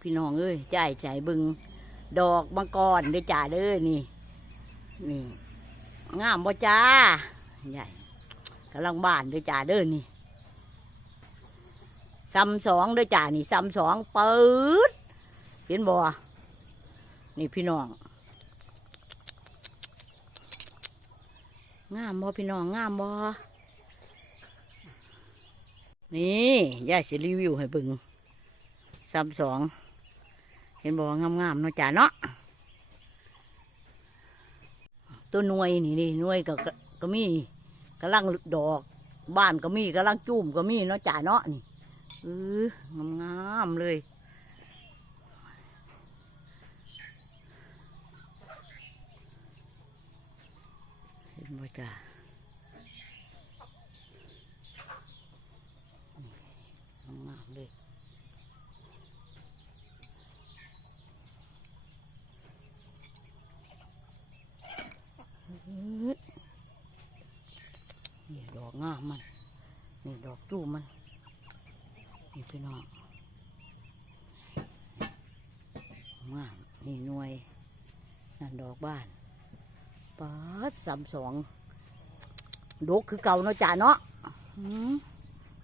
พี่น้องเอ้ยใจายใจบึง ดอกมังกรเด้จ้าเด้อนี่ นี่งามบ่จ้าใหญ่กำลังบานเด้จ้าเด้อนี่ซ้ำสองเด้จ้านี่ซ้ำสองเปิดเห็นบ่นี่พี่น้องงามบ่พี่น้องงามบ่นี่ย่าสิรีวิวให้บิ่งซ้ำสอง เห็นบ่งามๆเนาะจ้าเนาะตัวหน่วยนี่นี่หน่วยก็ก็มีกำลังดอก บ้านก็มีกำลังจุ่มก็มีเนาะจ้าเนาะนี่เอองามๆเลย เห็นบ่จ้านี่งามๆเลย อื้อนี่ดอกงามมัน นี่ดอกจู้มันนี่พี่น้องงามนี่หน่วยนั่นดอกบ้านปาดสามสองดกคือเก่าเนาะจ่าเนาะ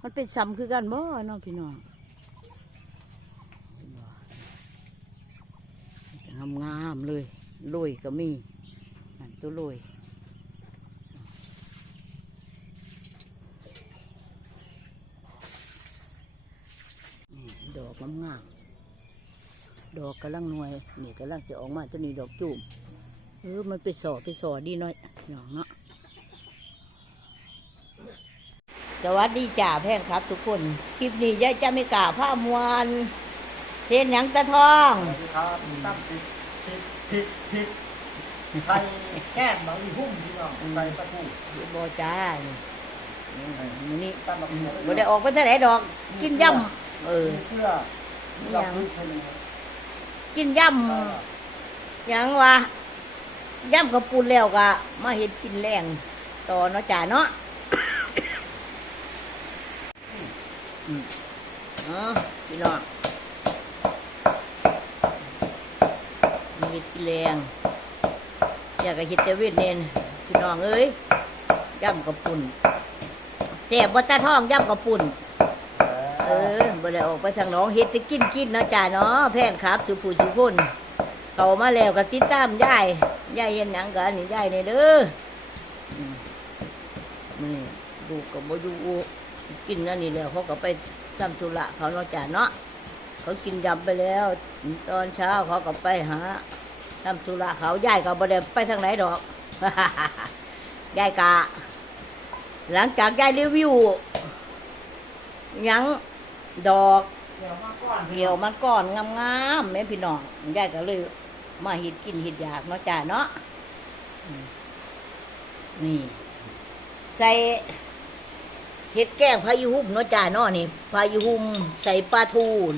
มันเป็นซ้ำคือกันบ่เนาะพี่น้องเห็นบ่งงามๆเลยลุยก็มีนั่นตัวลุยนี่ดอก งามงามดอกกำลังหน่วยนี่กำลังจะออกมาตัวนี้ดอกจุ่มเออมันไปสอไปสอดีหน่อยหยองเนาะสวัสดีจ่าแพงครับ ทุกคน คลิปนี้ยายจะไม่กล่าวผ้ามวนเทนหยังตะทองสวัสดีครับตั้มพริกพริกพริกพริกใส่แก้มบางทีหุ้มพี่น้องใส่ตะปูโบจ้านี่นี่ไงมื้อนี้ตั้มแบบนี้บ่ได้ออกไปเท่าไหนดอก กินย่ำ เออ เพื่อเราพูดให้ดูกินย่ำหยังวะย่ำกับปูนแล้วก็มาเห็ดกินแรงต่อเนาะจ่าเนาะอืมเอ๋อพี่น้องมาเห็ดกินแรงอยากจะเห็ดเตเวนเนนพี่น้องเอ้ยย่ำกับปุ่นแซ่บบ่ตาท้องย่ำกับปุ่น เออบ่ได้ออกไปทางหน้องเฮ็ดแต่กินกินเนาะจ้าเนาะแพนครับสุผู้สุคนเข้ามาแล้วก็ติดตามยายยายเฮ็ดหยังกันนี่ยายนี่เด้ออืมนี่ดูกก็บ่อยู่กินนั่นนี่แล้วเขาก็ไปทำธุระเขาเนาะจ้าเนาะเขากินยำไปแล้ว ตอนเช้าเขาก็ไปหาทำธุระเขายายก็บ่ได้ไปทางไหนดอกยายกะหลังจากยายรีวิวหยัง ดอกเดี๋ยวมาก่อนเหี่ยวมันก่อนงามๆแม่พี่น้องยายก็เลย มาเห็ดกินเห็ดอยากเนาะจ้าเนาะอืมนี่ ใส่เห็ดแกงพายุหุ่มเนาะจ้าเนาะนี่พายุหุ่มใส่ปลาทูน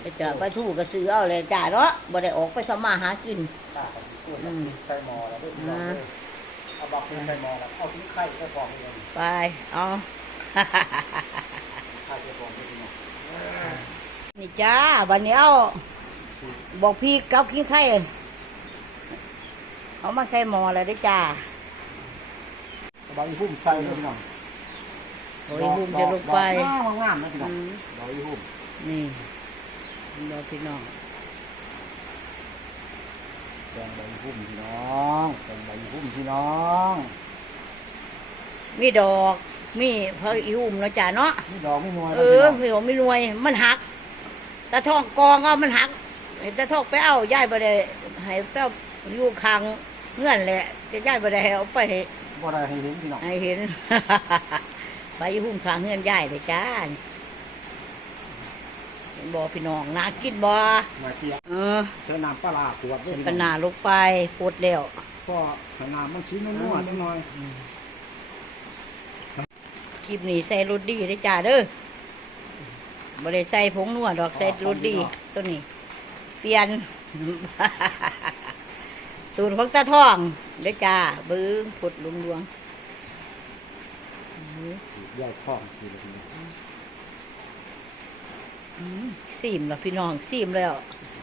แล้วจ้าปลาทูก็ซื้อเอาเลยจ้าเนาะบ่ได้ออกไปสมาหากินใส่หมอแล้วด้วยเอาบอกเป็นใส่หมอแล้วเอาทิ้งไข่ก็บอกเลยไปเอา นหมอนี่จ้าวันนี้เอาบอกพี่กับขี้ไข่เอามาใส่หม้อเลยได้อจ้าบางทีหุ้มใส่เลยพี่น้องโอ้ยหุ่มจะลงไปงามงามนะพี่น้อืองมบางทีหุ้มนี่เราพี่น้องแดงบางทีหุ้มพี่น้องแดงบางทีหุ้มพี่น้องมีดอก มีพระอิหุ่มเนาะจ้าเนาะนี่ดอกไม่นวลเออพี่ผมไม่รวย มันหักตาทองกองเอามันหักเห็นตาทองไปเอาย่ายบ่ได้ให้เป้าอยู่คางเงื่อนแหละ จะย่ายบ่ได้ให้เอาไปให้บ่ได้ให้เห็นพี่น้องให้เห็นไปหุ่มคางเงื่อนย่ายเลยจ้าเห็นบ่พี่น้องนากินบ่มาเทียบเออเชิญน้ำปลาร้าขวดด้วยปนาลงไปปวดแล้วก็ให้น้ำมันชิ้นนัวๆนิดหน่อย คลิปนี้ใส่รสดีได้อจ้าเด้อบ่ได้ใส่ผงนัวดอกใส่รสดีตัวนี้ เปลี่ยน สูตรของตาทองเด้อจ้าเบิ้งผดลวงลวงยายทองคือเลยพี่น้องอืมซีมแล้วพี่น้องซีมแล้ว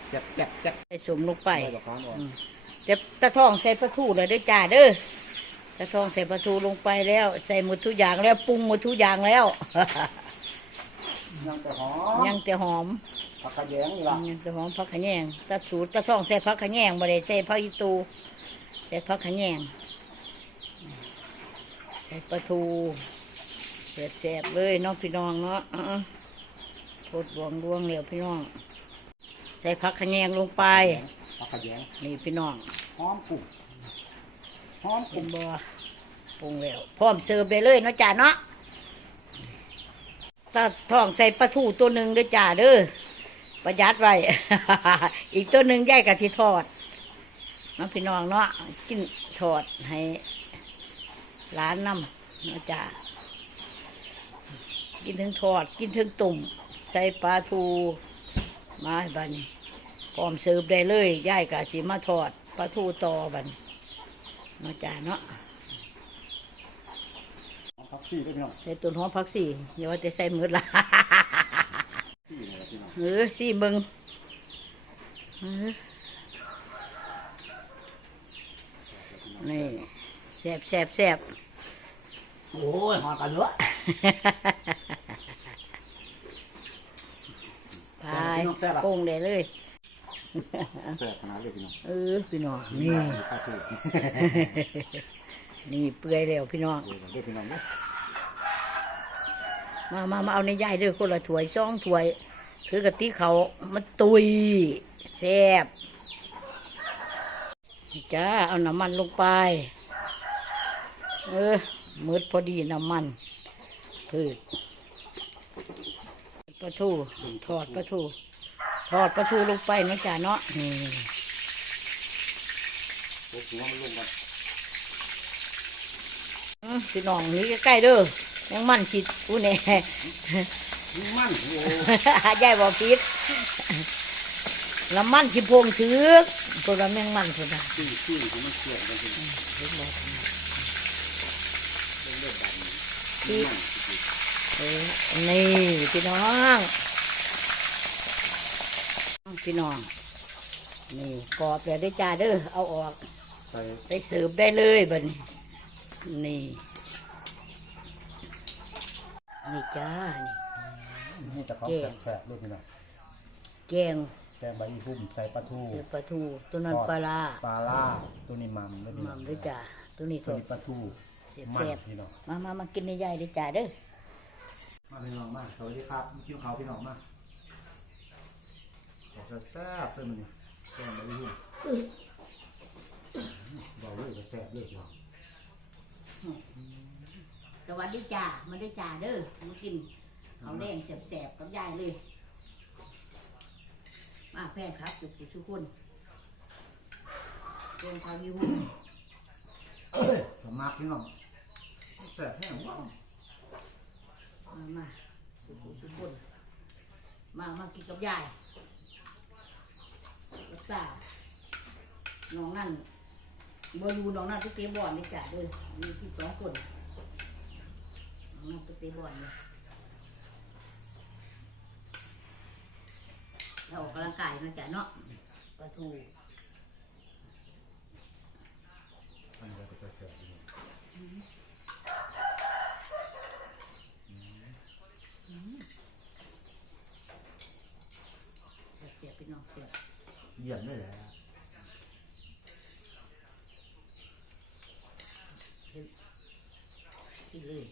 แจ็บแจ็บแจ็บใส่สมลงไปไปกับข้าวอ่อนอืมเดี๋ยวตะทองใส่ปลาทูเลยเด้วยจ้าเด้อ ตะทองใส่ปลาทูลงไปแล้ว ใส่หมดทุกอย่างแล้วปรุงหมดทุกอย่างแล้ว ยังแต่หอมยังแต่หอมผักกระแยงนี่ล่ะยังแต่หอมผักขะแยงตะสูตรตะทองใส่ผักขะแยงบ่ได้ใส่ผักอีตูใส่ผักขะแยงใส่ปลาทูแซ่บๆเลยเน้องพี่น้องเนาะอะๆโทษดวงดวงเหลวพี่น้อง ใส่ผักขะแยงลงไปผักกระแยงนี่พี่น้องหอมกุ้ง หอมปรุงนบัวปรุงแล้ว พร้อมเสิร์ฟได้เลยเนาะจ้าเนาะตาทองใส่ปลาทูตัวหนึ่งเด้อจ้าเด้อประหยัดไว้ อีกตัวหนึ่งย่ายกะทิทอดน้องพี่น้องเนาะกินทอดให้ร้านน้ำเนาะจ้ากินถึงทอด กินถึงตุ่ม ใส่ปลาทูมาให้บันี้พร้อมเสิร์ฟได้เลยย่ายกะสิมาทอดปลาทูต่อบัน เนาะจ้าเนาะผักชีด้วยพี่น้องใส่ต้นหอมผักสีอย่าว่าแต่ใส่มือละชีนี่แหละพี่น้องเออสีเบิงเออนี่แสบแสบแสบโอ้ยหอมกระเลือพายโป่งได้เลย แซ่บขนาดเลยพี่น้อง เออพี่น้องนี่ ข้าวถูกนี่เปื่อยแล้วพี่น้องโอ้ยเด้อพี่น้องเด้อมามามาเอาในยายเด้อคนละถ้วยสองถ้วย ถือกะติเขามาตุยแซ่บจ้าเอาน้ำมันลงไป เออมืดพอดีน้ำมันพืชปลาทูทอดปลาทู ทอดปลาทูลงไปเนาะจ้าเนาะนี่เดี๋ยวหัวมันลงกันอื้อพี่น้องนี่ใกล้ๆเด้อยังมันชิดอู้แน่มันโอ้ยายบอกพิษน้ำมันสิพงถือกตัวละแมงมันตัวละชื่อชื่อที่มันเกี่ยวกันพี่น้องพี่เออนี่พี่น้อง พี่น้อง นี่กรอบแล้วได้อจ้าเด้อเอาออกใส่ไปเสิร์ฟได้เลยบัดนี้นี่นี่จ้านี่ นี่จะเขาแซ่บๆเลยพี่น้องแกงแกงใบอีหุ่มใส่ปลาทูเสือปลาทูตัวนั้นปลาร้าปลาล่าตัวนี้มัมเลยพี่มัน้องมด้วยจ้าตัวนี้ตัตัวว นี้ปลาทูเสียมันแซ่บพี่น้องมามามากินในใหญ่ด้วยจ้าเด้อมาพี่น้องมาสวัสดีครับกินข้าวพี่น้องมาขอ แซ่บๆเลยมันนี่แกงใบอีหุ่มบอกเลยว่าแซ่บเลยพี่น้องสวัสดีจ้ามาด้วยจ้าเด้อมากินเอาแดงแสบๆกับยายเลย มาแฟนครับจุกทุกคนเรื่องความยิ้มสมัครพี่น้องแซ่บแห้งว้าวมามาจุกทุกคนมามากินกับยาย กับตาน้องนั่นบอยู่น้องนั่นไปเตะบอลนี่จ้าเด้อมีที่สองคนน้องนั่นไปเตะบอลเนี่ยเราออกกำลังกายนะจ๊ะเนาะปลาทูอันนี้ก็แซ่บๆพี่น้องเสียบๆพี่น้องเสียบ เยี่ยมเลยแหละกินเลย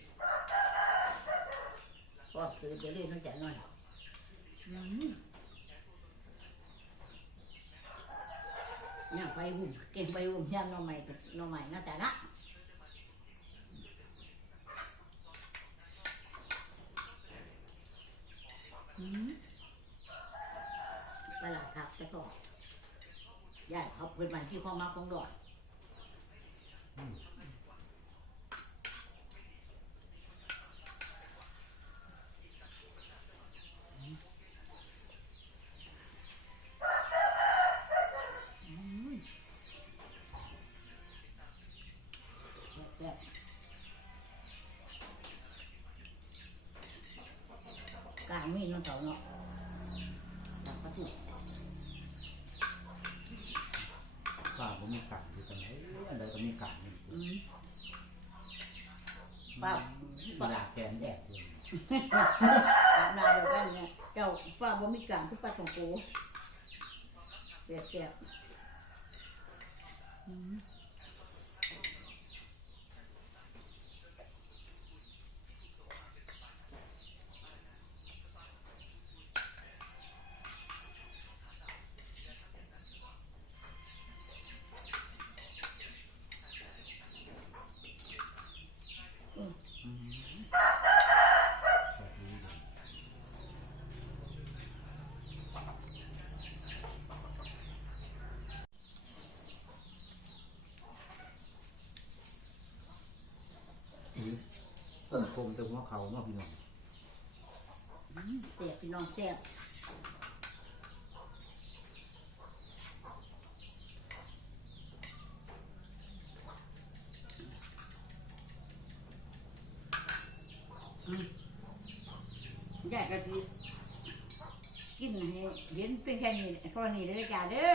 ก็ซื้อไปเลยน้งจ๋าหน่อยอืมย่างไปหุ่มเก่งไปหุ่มย่างหน้องใหม่น้องใหม่น่าจ๋านะอืมไปลาครับจะก็ ย่าเขาเปิดมันที่ข้อมาของดอดกลางมีดมันเขาเนาะ ป้า เวลาแกนแดดเลย นาเดียวกันเนี่ยเจ้าป้าบ่มีกลางคือป้าตองโกแซ่บแซ่บอืมต้นโคมตรงหัว เขาเนาะพี่น้องแซ่บพี่น้องแซ่บอืมยายก็สิกินให้เห็นเป็นแค่นี้เท่านี้เลยจ้าเด้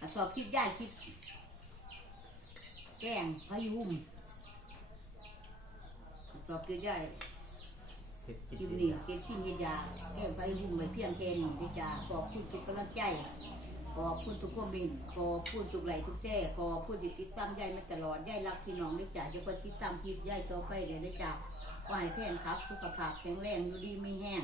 อสอบคิดยายคิดแกงพายุม อบคิดยายเผ็ดคลิปนี้เก็บกินยาแก้ไปหุ่มไปเพียงแค่นี้พี่จ๋าขอบคุณทุกกำลังใจ ขอบคุณทุกคอมเมนต์ขอบคุณทุกไหลค์ทุกแจ้ขอบคุณที่ติดตามยายมาตลอดยายรักพี่น้องด้วยจ้าจะคอยติดตามคลิปยายต่อไปเลยด้วยจ้าขอให้แฟนครับสุขภาพแข็งแรงอยู่ดีไม่แห้ง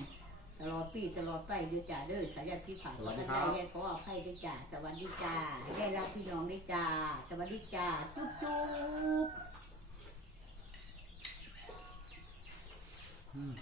ตลอดปีตลอดไปด้วยจ้าเด้อขยันพี่ผ่านขอกันได้ยายขออภัยด้วยจ้าสวัสดีจ้ายายรักพี่น้องด้วยจ้าสวัสดีจ้าจุ๊บจุ๊บ อืม